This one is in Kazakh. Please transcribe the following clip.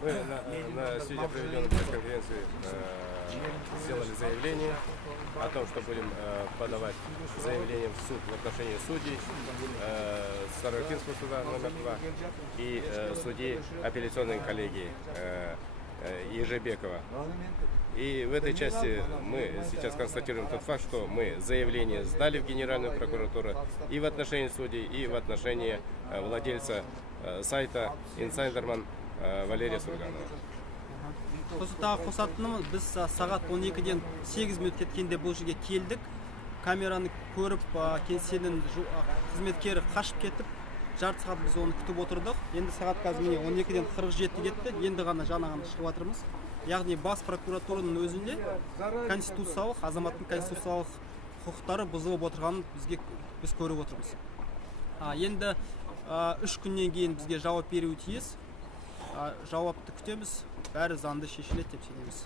Мы на среди проведенной пресс-конференции сделали заявление о том, что будем подавать заявление в суд в отношении судей Староуфимского суда номер 2 и судьи апелляционной коллегии Ежебекова. И в этой части мы сейчас констатируем тот факт, что мы заявление сдали в Генеральную прокуратуру и в отношении судей, и в отношении владельца сайта Инсайдерман Валерия Сурганова. Осы тағы қосатыным, біз сағат 12-ден 8 минут кеткенде бұл жерге келдік. Камераны көріп, сенің қызметкері қашып кетіп, жарты сағат біз оны күтіп отырдық. Енді сағат қазір міне 12-ден 47 кетті, енді ғана жаңа шығып жатырмыз. Яғни бас прокуратураның өзінде конституциялық, азаматтың конституциялық құқықтары бұзылып отырғанын біз көріп отырмыз. Енді 3 күннен кейін бізге жауап беруі тиіс. Жауапты күтеміз, бәрі заңды шешіледі деп сенеміз.